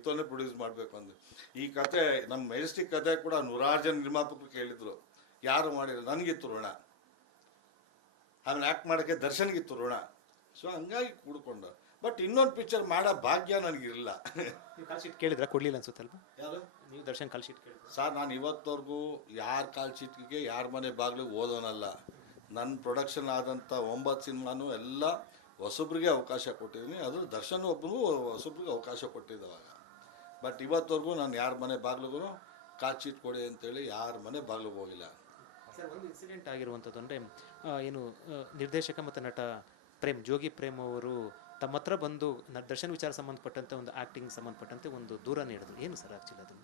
ಇಂಥವನ್ನೇ produce ಮಾಡಬೇಕು ಅಂದು. ಈ ಕತೆ ನಮ್ಮ ಮೆಜೆಸ್ಟಿಕ್ ಕತೆ ಕೂಡ 100 ಜನ ನಿರ್ಮಾಪಕರು ಕೇಳಿದ್ರು, ಯಾರು ಮಾಡಿಲ್ಲ. ನನಗಿತ್ತು ಋಣ, ಆಮೇಲೆ ಆ್ಯಕ್ಟ್ ಮಾಡೋಕ್ಕೆ ದರ್ಶನ್ಗಿತ್ತು ಋಣ. ಸೊ ಹಂಗಾಗಿ ಕೂಡ್ಕೊಂಡು. ಬಟ್ ಇನ್ನೊಂದು ಪಿಕ್ಚರ್ ಮಾಡೋ ಭಾಗ್ಯ ನನಗಿರಲಿಲ್ಲ. ನೀವು ಕಾಲ್ ಶೀಟ್ ಕೇಳಿದ್ರೆ ಕೊಡಲಿಲ್ಲ ಅನ್ಸುತ್ತಲ್ವ? ಯಾರು? ನೀವು ದರ್ಶನ್ ಕಾಲ್ ಶೀಟ್ ಕೇಳಿದ್ರೆ? ಸರ್, ನಾನು ಇವತ್ತವರೆಗೂ ಯಾರ ಕಾಲ್ ಶೀಟ್ಗೆ ಯಾರ ಮನೆ ಬಾಗಿಲಿಗೆ ಓದೋನಲ್ಲ. ನನ್ನ ಪ್ರೊಡಕ್ಷನ್ ಆದಂಥ 9 ಸಿನಿಮಾನು ಎಲ್ಲ ಹೊಸಬ್ರಿಗೆ ಅವಕಾಶ ಕೊಟ್ಟಿದ್ದೀನಿ. ಅದು ದರ್ಶನ್ ಒಬ್ಬರಿಗೂ ಹೊಸಬ್ರಿಗೆ ಅವಕಾಶ ಕೊಟ್ಟಿದ್ದವಾಗ. ಬಟ್ ಇವತ್ತವರೆಗೂ ನಾನು ಯಾರ ಮನೆ ಬಾಗಿಲಿಗೂ ಕಾಲ್ ಶೀಟ್ ಕೊಡಿ ಅಂತೇಳಿ ಯಾರ ಮನೆ ಬಾಗಿಲಿಗೆ ಹೋಗಿಲ್ಲ. ಸರ್, ಒಂದು ಇನ್ಸಿಡೆಂಟ್ ಆಗಿರುವಂಥದ್ದು ಅಂದರೆ ಏನು, ನಿರ್ದೇಶಕ ಮತ್ತು ನಟ ಜೋಗಿ ಪ್ರೇಮ್ ಅವರು ತಮ್ಮ ಹತ್ರ ಬಂದು ದರ್ಶನ್ ವಿಚಾರ ಸಂಬಂಧಪಟ್ಟಂತೆ ಒಂದು ಆ್ಯಕ್ಟಿಂಗ್ ಸಂಬಂಧಪಟ್ಟಂತೆ ಒಂದು ದೂರ ನೀಡಿದ್ರು. ಏನು ಸರ್ ಆ್ಯಕ್ಚುಲಿ ಅದು?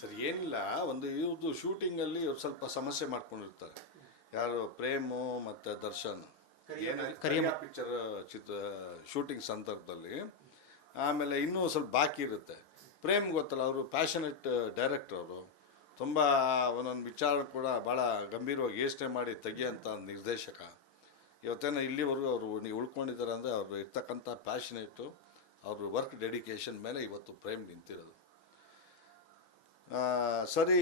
ಸರ್ ಏನಿಲ್ಲ, ಒಂದು ಇವ್ರದ್ದು ಶೂಟಿಂಗಲ್ಲಿ ಇವ್ರು ಸ್ವಲ್ಪ ಸಮಸ್ಯೆ ಮಾಡ್ಕೊಂಡಿರ್ತಾರೆ. ಯಾರು ಪ್ರೇಮು ಮತ್ತು ದರ್ಶನ್ ಕರಿಯ ಪಿಕ್ಚರ್ ಶೂಟಿಂಗ್ ಸಂದರ್ಭದಲ್ಲಿ. ಆಮೇಲೆ ಇನ್ನೂ ಸ್ವಲ್ಪ ಬಾಕಿ ಇರುತ್ತೆ. ಪ್ರೇಮ್ ಗೊತ್ತಲ್ಲ, ಅವರು ಪ್ಯಾಷನೆಟ್ ಡೈರೆಕ್ಟರ್. ಅವರು ತುಂಬ ಒಂದೊಂದು ವಿಚಾರ ಕೂಡ ಭಾಳ ಗಂಭೀರವಾಗಿ ಯೋಚನೆ ಮಾಡಿ ತೆಗಿಯೋಂಥ ನಿರ್ದೇಶಕ. ಇವತ್ತೇನೋ ಇಲ್ಲಿವರೆಗೂ ಅವರು ಉಳ್ಕೊಂಡಿದ್ದಾರೆ ಅಂದರೆ ಅವರು ಇರ್ತಕ್ಕಂಥ ಪ್ಯಾಷನೇಟು, ಅವ್ರ ವರ್ಕ್ ಡೆಡಿಕೇಶನ್ ಮೇಲೆ ಇವತ್ತು ಪ್ರೇಮ್ ನಿಂತಿರೋದು. ಸರಿ,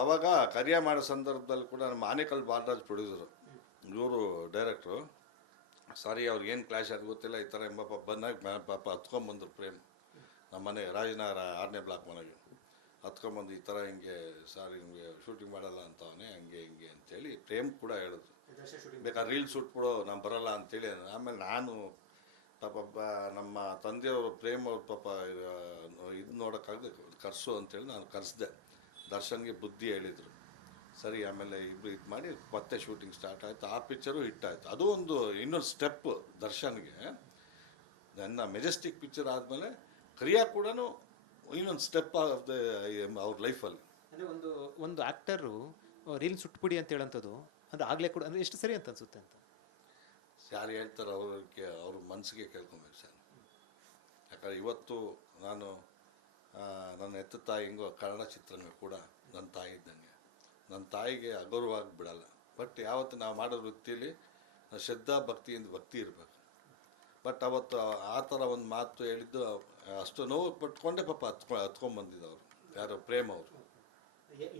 ಅವಾಗ ಕರಿಯ ಮಾಡೋ ಸಂದರ್ಭದಲ್ಲಿ ಕೂಡ ನಮ್ಮ ಆನೇಕಲ್ ಬಾಲರಾಜ್ ಪ್ರೊಡ್ಯೂಸರು, ಇವರು ಡೈರೆಕ್ಟ್ರು. ಸಾರಿ, ಅವ್ರಿಗೇನು ಕ್ಲಾಶ್ ಅದು ಗೊತ್ತಿಲ್ಲ, ಈ ಥರ ಎಂಬ ಬಂದಾಗ ಪಾಪ ಹತ್ಕೊಂಬಂದ್ರು ಪ್ರೇಮ್ ನಮ್ಮ ಮನೆ ರಾಜನಗರ 6ನೇ ಬ್ಲಾಕ್ ಮನೆಗೆ ಹತ್ಕೊಂಬಂದು, ಈ ಥರ ಹಿಂಗೆ ಸಾರಿ ನಿಮಗೆ ಶೂಟಿಂಗ್ ಮಾಡಲ್ಲ ಅಂತವನೇ, ಹಂಗೆ ಹಿಂಗೆ ಅಂತೇಳಿ ಪ್ರೇಮ್ ಕೂಡ ಹೇಳಿದ್ರು. ಬೇಕಾದ್ರೆ ರೀಲ್ ಶೂಟ್ ಕೊಡೋ, ನಾನು ಬರೋಲ್ಲ ಅಂತೇಳಿ. ಆಮೇಲೆ ನಾನು ಪಾಪ ನಮ್ಮ ತಂದೆಯವರು ಪ್ರೇಮ್ ಅವ್ರ ಪಾಪ ಇದು ನೋಡೋಕ್ಕಾಗದೆ ಕರ್ಸು ಅಂತೇಳಿ ನಾನು ಕರೆಸ್ದೆ. ದರ್ಶನ್ಗೆ ಬುದ್ಧಿ ಹೇಳಿದರು. ಸರಿ, ಆಮೇಲೆ ಇಬ್ಬರು ಇದು ಮಾಡಿ ಮತ್ತೆ ಶೂಟಿಂಗ್ ಸ್ಟಾರ್ಟ್ ಆಯಿತು. ಆ ಪಿಕ್ಚರು ಹಿಟ್ ಆಯಿತು. ಅದು ಒಂದು ಇನ್ನೊಂದು ಸ್ಟೆಪ್ ದರ್ಶನ್ಗೆ. ನನ್ನ ಮೆಜೆಸ್ಟಿಕ್ ಪಿಕ್ಚರ್ ಆದಮೇಲೆ ಕರಿಯಾ ಕೂಡ ಇನ್ನೊಂದು ಸ್ಟೆಪ್ ಆಫ್ ದ ಅವ್ರ ಲೈಫಲ್ಲಿ. ಅಂದರೆ ಒಂದು ಆ್ಯಕ್ಟರು ರೀಲ್ ಸುಟ್ಬಿಡಿ ಅಂತ ಹೇಳೋಂಥದ್ದು ಅಂದರೆ ಆಗಲೇ ಕೂಡ ಅಂದರೆ ಎಷ್ಟು ಸರಿ ಅಂತ ಅನಿಸುತ್ತೆ ಅಂತ ಯಾರು ಹೇಳ್ತಾರೆ ಅವ್ರ ಮನಸ್ಸಿಗೆ ಕೇಳ್ಕೊಬೇಕು ಸರ್. ಯಾಕಂದರೆ ಇವತ್ತು ನಾನು ನನ್ನ ಹೆತ್ತ ತಾಯಿ ಹಿಂಗೋ ಕನ್ನಡ ಚಿತ್ರರಂಗ ಕೂಡ ನನ್ನ ತಾಯಿ ಇದ್ದಂಗೆ. ನನ್ನ ತಾಯಿಗೆ ಅಗೌರವವಾಗಿ ಬಿಡಲ್ಲ. ಬಟ್ ಯಾವತ್ತು ನಾವು ಮಾಡೋ ವೃತ್ತಿಯಲ್ಲಿ ಶ್ರದ್ಧಾ ಭಕ್ತಿ ಇರಬೇಕು. ಬಟ್ ಅವತ್ತು ಆ ಥರ ಒಂದು ಮಾತು ಹೇಳಿದ್ದು ಅಷ್ಟು ನೋವು ಪಟ್ಕೊಂಡೆ ಪಾಪ ಹತ್ಕೊಂಡ್ಬಂದಿದ್ದವರು ಯಾರು ಪ್ರೇಮ್ ಅವರು.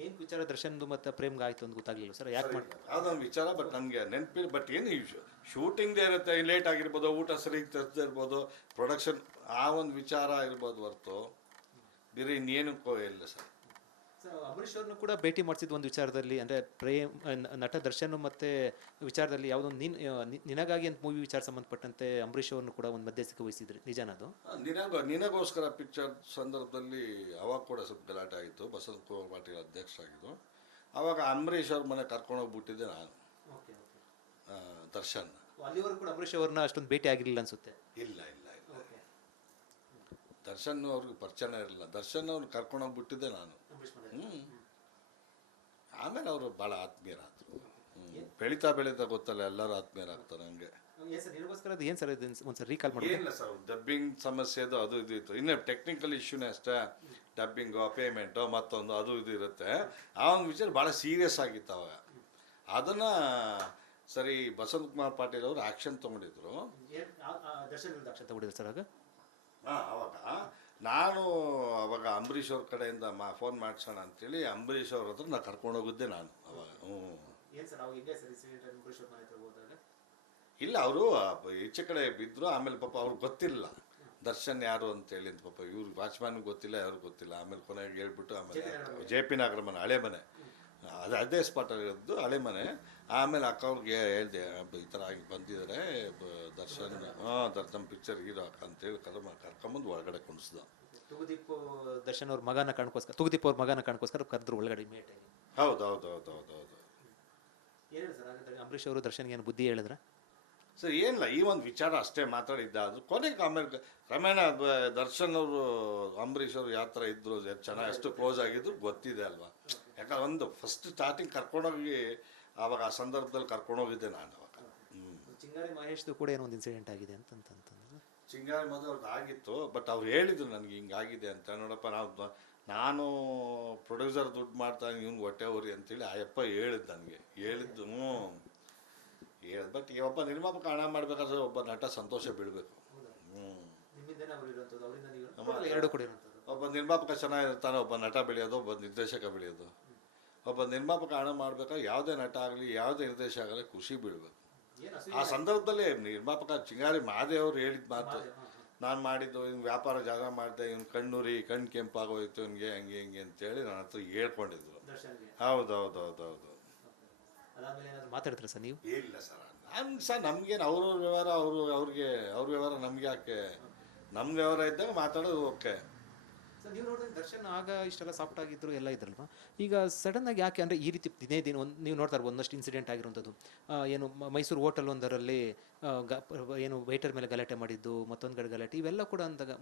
ಏನು ವಿಚಾರ ದರ್ಶನ್ದು ಮತ್ತು ಪ್ರೇಮ್ಗೆ ಆಯಿತು ಅಂತ ಗೊತ್ತಾಗಲಿಲ್ಲ ಸರ್, ಯಾಕೆ ಮಾಡಿ ಯಾವುದೊಂದು ವಿಚಾರ. ಬಟ್ ನನಗೆ ನೆನಪಿಲ್ಲ. ಬಟ್ ಏನು ಶೂಟಿಂಗ್ದೇ ಇರುತ್ತೆ, ಲೇಟ್ ಆಗಿರ್ಬೋದು, ಊಟ ಸರಿಗೆ ತರಿಸದೇ ಇರ್ಬೋದು, ಪ್ರೊಡಕ್ಷನ್ ಆ ಒಂದು ವಿಚಾರ ಇರ್ಬೋದು ಹೊರತು ಬೇರೆ ಇನ್ನೇನಕ್ಕೂ ಇಲ್ಲ ಸರ್. ಅಂಬರೀಷ್ ಅವ್ರನ್ನು ಕೂಡ ಭೇಟಿ ಮಾಡಿಸಿದ ಒಂದು ವಿಚಾರದಲ್ಲಿ, ಅಂದರೆ ನಟ ದರ್ಶನ್ ಮತ್ತು ವಿಚಾರದಲ್ಲಿ ಯಾವುದೊಂದು ನಿನಗಾಗಿ ಅಂತ ಮೂವಿ ವಿಚಾರ ಸಂಬಂಧಪಟ್ಟಂತೆ ಅಂಬರೀಷ್ ಅವ್ರನ್ನು ಕೂಡ ಒಂದು ಮಧ್ಯಸ್ಥಿಕೆ ವಹಿಸಿದ್ರಿ, ನಿಜನದು? ನಿನಗೋಸ್ಕರ ಪಿಕ್ಚರ್ ಸಂದರ್ಭದಲ್ಲಿ ಅವಾಗ ಕೂಡ ಸ್ವಲ್ಪ ಗಲಾಟೆ ಆಗಿತ್ತು. ಬಸವಂತ ಕುಮಾರ್ ಪಾಟೀಲ್ ಅಧ್ಯಕ್ಷರಾಗಿದ್ದು. ಆವಾಗ ಅಂಬರೀಷ್ ಅವ್ರ ಮನೆ ಕರ್ಕೊಂಡೋಗ್ಬಿಟ್ಟಿದ್ದೆ ನಾನು, ದರ್ಶನ್. ಅಲ್ಲಿವರೆಗೂ ಕೂಡ ಅಂಬರೀಷ್ ಅವ್ರನ್ನ ಅಷ್ಟೊಂದು ಭೇಟಿ ಆಗಿರಲಿಲ್ಲ ಅನ್ಸುತ್ತೆ. ಇಲ್ಲ ದರ್ಶನ್ ಅವ್ರಿಗೆ ಪರಿಚಯ ಇರಲಿಲ್ಲ. ದರ್ಶನ್ ಅವ್ರು ಕರ್ಕೊಂಡೋಗ್ಬಿಟ್ಟಿದ್ದೆ ನಾನು. ಆಮೇಲೆ ಅವರು ಭಾಳ ಆತ್ಮೀಯರಾದರು. ಬೆಳೀತಾ ಗೊತ್ತಲ್ಲ, ಎಲ್ಲರೂ ಆತ್ಮೀಯರಾಗ್ತಾರೆ. ಹಂಗೆ ಏನು ಸರ್ ಒಂದು ರೀಕಾಲ್ ಮಾಡಿ. ಏನಿಲ್ಲ ಸರ್, ಡಬ್ಬಿಂಗ್ ಸಮಸ್ಯೆ ಅದು ಇದು ಇತ್ತು. ಇನ್ನೇ ಟೆಕ್ನಿಕಲ್ ಇಶ್ಯೂನೇ ಅಷ್ಟೇ. ಡಬ್ಬಿಂಗು, ಪೇಮೆಂಟು, ಮತ್ತೊಂದು ಅದು ಇದು ಇರುತ್ತೆ. ಆ ಒಂದು ವಿಚಾರ ಭಾಳ ಸೀರಿಯಸ್ ಆಗಿತ್ತು ಅವಾಗ. ಅದನ್ನು ಸರಿ ಬಸವಂತ ಕುಮಾರ್ ಪಾಟೀಲ್ ಅವರು ಆ್ಯಕ್ಷನ್ ತೊಗೊಂಡಿದ್ರು. ಆ್ಯಕ್ಷನ್ ತೊಗೊಂಡಿದ್ರು ಸರ್ ಆಗ. ಅವಾಗ ಅವಾಗ ಅಂಬರೀಷ್ ಅವ್ರ ಕಡೆಯಿಂದ ಫೋನ್ ಮಾಡಿಸೋಣ ಅಂತೇಳಿ ಅಂಬರೀಷ್ ಅವ್ರ ಹತ್ರ ನಾನು ಕರ್ಕೊಂಡೋಗಿದ್ದೆ ನಾನು ಅವಾಗ. ಇಲ್ಲ, ಅವರು ಈಚೆ ಕಡೆ ಬಿದ್ದರು. ಆಮೇಲೆ ಪಾಪ ಅವ್ರಿಗೆ ಗೊತ್ತಿಲ್ಲ ದರ್ಶನ್ ಯಾರು ಅಂತೇಳಿ ಅಂತ. ಪಾಪ ಇವ್ರಿಗೆ ವಾಚ್ಮ್ಯಾನ್ಗೆ ಗೊತ್ತಿಲ್ಲ, ಯಾರಿಗೂ ಗೊತ್ತಿಲ್ಲ. ಆಮೇಲೆ ಕೊನೆಗೆ ಹೇಳ್ಬಿಟ್ಟು ಆಮೇಲೆ JP ನಗರ ಮನೆ, ಹಳೆ ಮನೆ, ಅದೇ ಸ್ಪಾಟಲ್ಲಿ ಇರೋದು, ಹಳೆ ಮನೆ. ಆಮೇಲೆ ಅಕ್ಕವ್ರಿಗೆ ಹೇಳಿದೆ, ಈ ಥರ ಆಗಿ ಬಂದಿದ್ದಾರೆ ದರ್ಶನ್, ದರ್ಶನ್ ಪಿಕ್ಚರ್ ಹೀರೋ ಅಂತೇಳಿ ಕರ್ಕೊಂಬಂದು ಒಳಗಡೆ ಕುಣಿಸ್ದ. ತೂಗುದೀಪ್ ದರ್ಶನ್ ಅವ್ರ ಮಗನ ಕಾಣ್ಕೋಸ್ಕರ, ತೂಗುದೀಪ್ ಅವ್ರ ಮಗನ ಕಾಣ್ಕೋಸ್ಕರ ಕರೆದ್ರು ಒಳಗಡೆ ಮೇಟಾಗಿ. ಹೌದು. ಏನು ಸರ್ ಹಾಗಾದ್ರೆ ಅಂಬರೀಷ್ ಅವರು ದರ್ಶನ್ಗೆ ಏನು ಬುದ್ಧಿ ಹೇಳಿದ್ರ ಸರ್? ಏನಿಲ್ಲ, ಈ ಒಂದು ವಿಚಾರ ಅಷ್ಟೇ ಮಾತಾಡಿದ್ದ. ಅದು ಕೊನೆಗೆ ಆಮೇಲೆ ಕ್ರಮೇಣ ದರ್ಶನ್ ಅವರು ಅಂಬರೀಷ್ ಅವರು ಯಾವ ಥರ ಇದ್ರು, ಚೆನ್ನಾಗಿ ಎಷ್ಟು ಕ್ಲೋಸ್ ಆಗಿದ್ರು ಗೊತ್ತಿದೆ ಅಲ್ವಾ. ಯಾಕಂದ್ರೆ ಒಂದು ಫಸ್ಟ್ ಸ್ಟಾರ್ಟಿಂಗ್ ಕರ್ಕೊಂಡೋಗಿ ಆವಾಗ ಆ ಸಂದರ್ಭದಲ್ಲಿ ಕರ್ಕೊಂಡೋಗಿದ್ದೆ ನಾನು ಅವಾಗ. ಚಿಂಗಾರಿ ಮಹೇಶ್ದು ಕೂಡ ಏನೋ ಒಂದು ಇನ್ಸಿಡೆಂಟ್ ಆಗಿದೆ ಅಂತಂತಂದ್ರೆ ಚಿಂಗಾರಿ ಮೊದಲು ಅವ್ರದ್ದು ಆಗಿತ್ತು. ಬಟ್ ಅವ್ರು ಹೇಳಿದ್ರು ನನಗೆ ಹಿಂಗಾಗಿದೆ ಅಂತ. ನೋಡಪ್ಪ, ನಾನು ಪ್ರೊಡ್ಯೂಸರ್ ದುಡ್ಡು ಮಾಡ್ತಾ ಇವ್ನಿಗೆ ಹೊಟ್ಟೆ ಉರಿ ಅಂತೇಳಿ ಆಯಪ್ಪ ಹೇಳಿದ್ದು ನನಗೆ. ಹೇಳಿದ್ದು ಬಟ್ ಒಬ್ಬ ನಿರ್ಮಾಪಕ ಹಣ ಮಾಡಬೇಕಾದ್ರೆ ಒಬ್ಬ ನಟ ಸಂತೋಷ ಬೀಳಬೇಕು. ಎರಡು ಕೂಡ ಇರುವಂಥದ್ದು. ಒಬ್ಬ ನಿರ್ಮಾಪಕ ಚೆನ್ನಾಗಿರ್ತಾನೆ, ಒಬ್ಬ ನಟ ಬೆಳೆಯೋದು, ಒಬ್ಬ ನಿರ್ದೇಶಕ ಬೆಳೆಯೋದು. ಒಬ್ಬ ನಿರ್ಮಾಪಕ ಹಣ ಮಾಡ್ಬೇಕಾದ್ರೆ ಯಾವುದೇ ನಟ ಆಗಲಿ ಯಾವುದೇ ನಿರ್ದೇಶಕ ಆಗಲಿ ಖುಷಿ ಬೀಳ್ಬೇಕು. ಆ ಸಂದರ್ಭದಲ್ಲಿ ನಿರ್ಮಾಪಕ ಚಿಂಗಾರಿ ಮಹಾದೇವ್ರು ಹೇಳಿದ ಮಾತು, ನಾನು ಮಾಡಿದ್ದು ಇವ್ನು ವ್ಯಾಪಾರ ಜಾಗ ಮಾಡಿದೆ, ಇವ್ನು ಕಣ್ಣೂರಿ ಕಣ್ಣು ಕೆಂಪಾಗೋಯ್ತು ಇವನಿಗೆ, ಹಂಗೆ ಹಿಂಗೆ ಅಂತೇಳಿ ನನ್ನ ಹತ್ರ ಹೇಳ್ಕೊಂಡಿದ್ರು. ಹೌದು ಹೌದು ಹೌದು ಹೌದು. ಅದಾದ್ಮೇಲೆ ಏನಾದ್ರು ಮಾತಾಡಿದ್ರೆ ಸರ್ ನೀವು? ಇಲ್ಲ ಸರ್, ನಮ್ಗೆ ಸರ್ ನಮ್ಗೇನು ಅವ್ರವ್ರ ವ್ಯವಹಾರ, ಅವ್ರ ವ್ಯವಹಾರ ನಮ್ಗೆ ಯಾಕೆ? ನಮ್ಮ ವ್ಯವಹಾರ ಇದ್ದಾಗ ಮಾತಾಡೋದು ಓಕೆ. ಸರ್ ನೀವು ನೋಡಿದ್ರೆ ದರ್ಶನ್ ಆಗ ಇಷ್ಟೆಲ್ಲ ಸಾಫ್ಟ್ ಆಗಿದ್ರು ಎಲ್ಲ ಇದ್ರಲ್ವಾ, ಈಗ ಸಡನ್ ಆಗಿ ಯಾಕೆ ಅಂದರೆ ಈ ರೀತಿ ದಿನೇ ದಿನ ನೀವು ನೋಡ್ತಾರೆ ಒಂದಷ್ಟು ಇನ್ಸಿಡೆಂಟ್ ಆಗಿರುವಂಥದ್ದು. ಏನು ಮೈಸೂರು ಹೋಟೆಲ್ ಒಂದರಲ್ಲಿ ಏನು ವೇಟರ್ ಮೇಲೆ ಗಲಾಟೆ ಮಾಡಿದ್ದು, ಮತ್ತೊಂದು ಕಡೆ ಗಲಾಟೆ, ಇವೆಲ್ಲ ಕೂಡ ಅಂದಾಗ